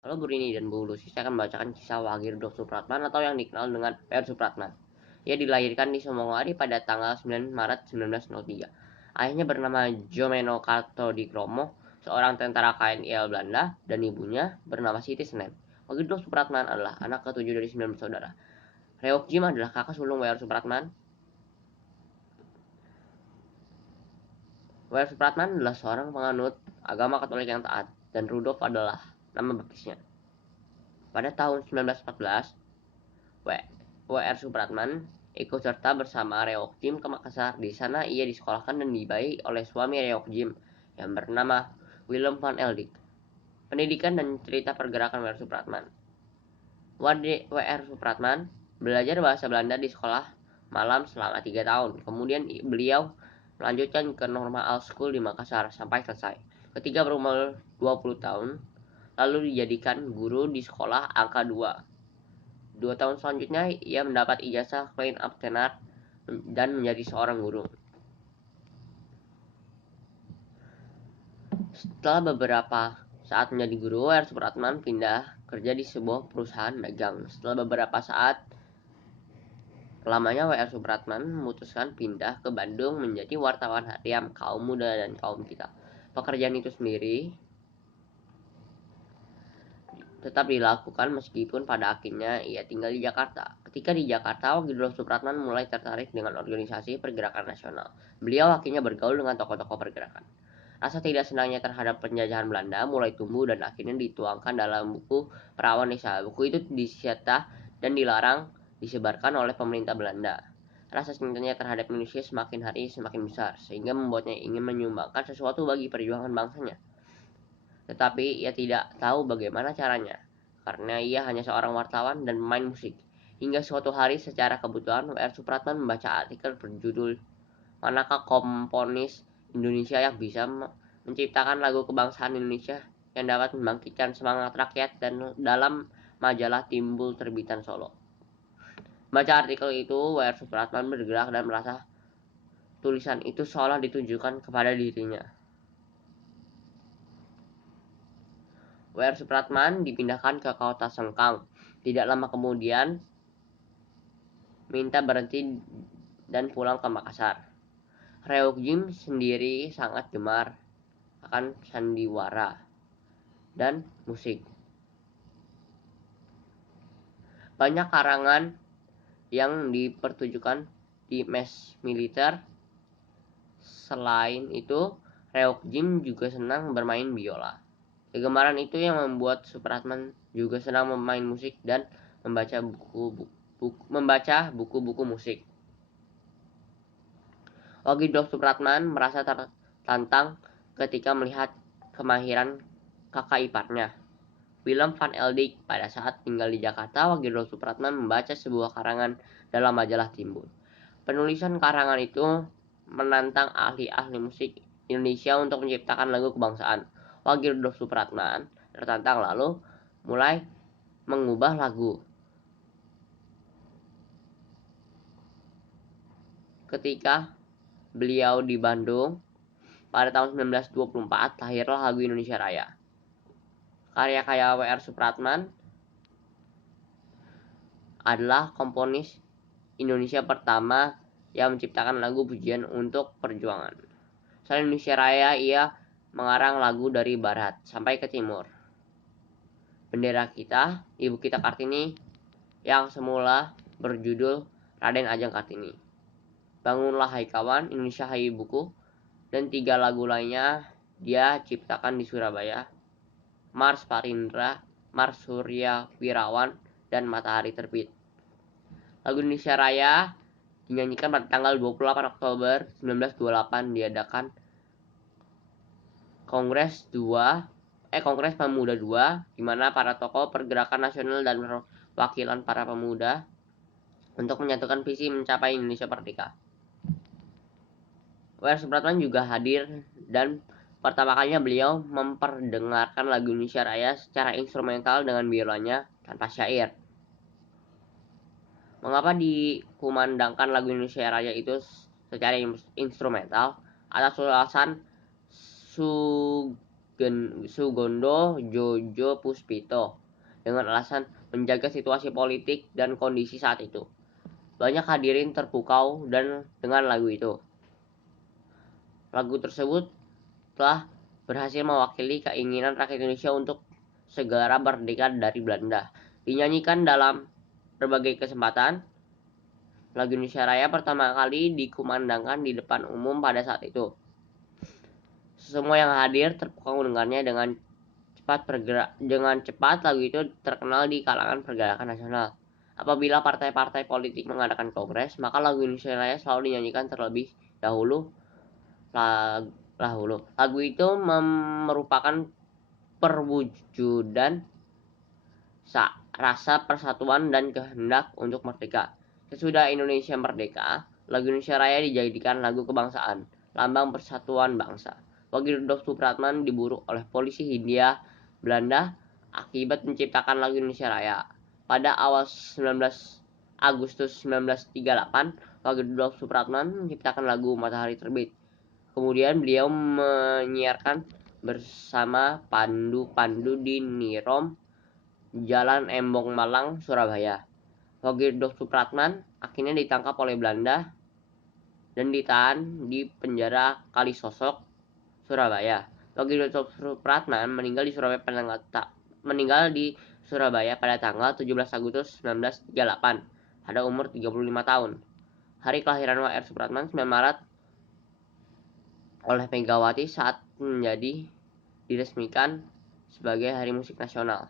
Halo Burini dan Bu Lucy, saya akan membacakan kisah Wagirudok Supratman atau yang dikenal dengan W.R. Supratman. Ia dilahirkan di Somongwari pada tanggal 9 Maret 1903. Ayahnya bernama Jomeno Kartodikromo, seorang tentara KNI Belanda, dan ibunya bernama Siti Senen. Wagirudok Supratman adalah anak ketujuh dari 9 bersaudara. Reok Jim adalah kakak sulung W.R. Supratman. W.R. Supratman adalah seorang penganut agama Katolik yang taat, dan Rudolf adalah nama baptisnya. Pada tahun 1914, W.R. Supratman ikut serta bersama Reok Jim ke Makassar. Di sana ia disekolahkan dan dibayi oleh suami Reok Jim yang bernama Willem van Eldik. Pendidikan dan cerita pergerakan W.R. Supratman. W.R. Supratman belajar bahasa Belanda di sekolah malam selama 3 tahun. Kemudian beliau melanjutkan ke Normal School di Makassar sampai selesai. Ketika berumur 20 tahun, lalu dijadikan guru di sekolah angka 2. 2 tahun selanjutnya, ia mendapat ijazah Klein Amtenaar dan menjadi seorang guru. Setelah beberapa saat menjadi guru, W.R. Supratman pindah kerja di sebuah perusahaan dagang. Setelah beberapa saat lamanya, W.R. Supratman memutuskan pindah ke Bandung menjadi wartawan harian kaum muda dan kaum kita. Pekerjaan itu sendiri tetap dilakukan meskipun pada akhirnya ia tinggal di Jakarta. Ketika di Jakarta, Wagirudok Supratman mulai tertarik dengan organisasi pergerakan nasional. Beliau akhirnya bergaul dengan tokoh-tokoh pergerakan. Rasa tidak senangnya terhadap penjajahan Belanda mulai tumbuh dan akhirnya dituangkan dalam buku Perawan Desa. Buku itu disita dan dilarang disebarkan oleh pemerintah Belanda. Rasa cintanya terhadap Indonesia semakin hari semakin besar, sehingga membuatnya ingin menyumbangkan sesuatu bagi perjuangan bangsanya. Tetapi ia tidak tahu bagaimana caranya, karena ia hanya seorang wartawan dan pemain musik. Hingga suatu hari secara kebetulan W.R. Supratman membaca artikel berjudul "Manakah komponis Indonesia yang bisa menciptakan lagu kebangsaan Indonesia yang dapat membangkitkan semangat rakyat" dan dalam majalah Timbul terbitan Solo. Baca artikel itu, W.R. Supratman bergerak dan merasa tulisan itu seolah ditujukan kepada dirinya. W.R. Supratman dipindahkan ke kota Sengkang. Tidak lama kemudian minta berhenti dan pulang ke Makassar. Reok Jim sendiri sangat gemar akan sandiwara dan musik. Banyak karangan yang dipertunjukkan di mes militer. Selain itu, Reok Jim juga senang bermain biola. Kegemaran itu yang membuat Supratman juga senang bermain musik dan membaca buku-buku musik. Wagirudok Supratman merasa tertantang ketika melihat kemahiran kakak iparnya, Willem van Eldik. Pada saat tinggal di Jakarta, Wagirudok Supratman membaca sebuah karangan dalam majalah Timbul. Penulisan karangan itu menantang ahli-ahli musik Indonesia untuk menciptakan lagu kebangsaan. Wagirudok Supratman tertantang lalu mulai mengubah lagu. Ketika beliau di Bandung pada tahun 1924, lahirlah lagu Indonesia Raya. Karya W.R. Supratman adalah komponis Indonesia pertama yang menciptakan lagu pujian untuk perjuangan. Selain Indonesia Raya, ia mengarang lagu dari barat sampai ke timur. Bendera Kita, Ibu Kita Kartini, yang semula berjudul Raden Ajeng Kartini, Bangunlah Hai Kawan, Indonesia Hai Ibuku, dan 3 lagu lainnya dia ciptakan di Surabaya: Mars Parindra, Mars Surya Wirawan, dan Matahari Terbit. Lagu Indonesia Raya dinyanyikan pada tanggal 28 Oktober 1928 diadakan Kongres Pemuda II, di mana para tokoh pergerakan nasional dan perwakilan para pemuda untuk menyatukan visi mencapai Indonesia Merdeka. W.R. Supratman juga hadir dan pertama kalinya beliau memperdengarkan lagu Indonesia Raya secara instrumental dengan biolanya tanpa syair. Mengapa dikumandangkan lagu Indonesia Raya itu secara instrumental? Atas ulasan Sugondo Jojo Puspito dengan alasan menjaga situasi politik dan kondisi saat itu. Banyak hadirin terpukau dengan lagu itu. Lagu tersebut telah berhasil mewakili keinginan rakyat Indonesia untuk segera merdeka dari Belanda. Dinyanyikan dalam berbagai kesempatan, lagu Indonesia Raya pertama kali dikumandangkan di depan umum pada saat itu. Semua yang hadir terpukau mendengarnya dengan cepat lagu itu terkenal di kalangan pergerakan nasional. Apabila partai-partai politik mengadakan kongres, maka lagu Indonesia Raya selalu dinyanyikan terlebih dahulu. Lagu itu merupakan perwujudan rasa persatuan dan kehendak untuk merdeka. Sesudah Indonesia merdeka, lagu Indonesia Raya dijadikan lagu kebangsaan, lambang persatuan bangsa. Wage Rudolf Supratman diburu oleh polisi Hindia Belanda akibat menciptakan lagu Indonesia Raya. Pada awal 19 Agustus 1938, Wage Rudolf Supratman menciptakan lagu Matahari Terbit. Kemudian beliau menyiarkan bersama Pandu di Nirom, Jalan Embong Malang, Surabaya. Wage Rudolf Supratman akhirnya ditangkap oleh Belanda dan ditahan di penjara Kalisosok, Surabaya. Wage Rudolf Supratman meninggal di Surabaya pada tanggal 17 Agustus 1938 pada umur 35 tahun. Hari kelahiran W.R. Supratman 9 Maret oleh Megawati saat menjadi diresmikan sebagai Hari Musik Nasional.